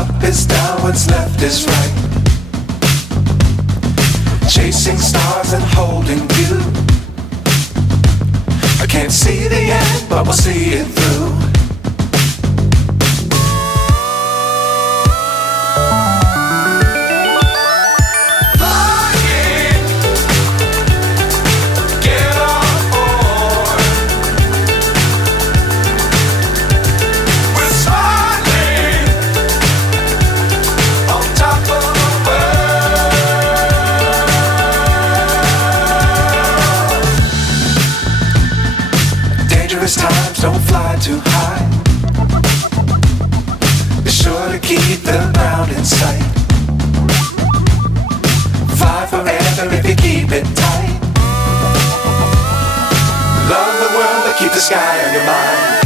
Up is down, what's left is right. Chasing stars and holding you. I can't see the end, but we'll see it through. Times don't fly too high. Be sure to keep the ground in sight. Fly forever if you keep it tight. Love the world but keep the sky on your mind.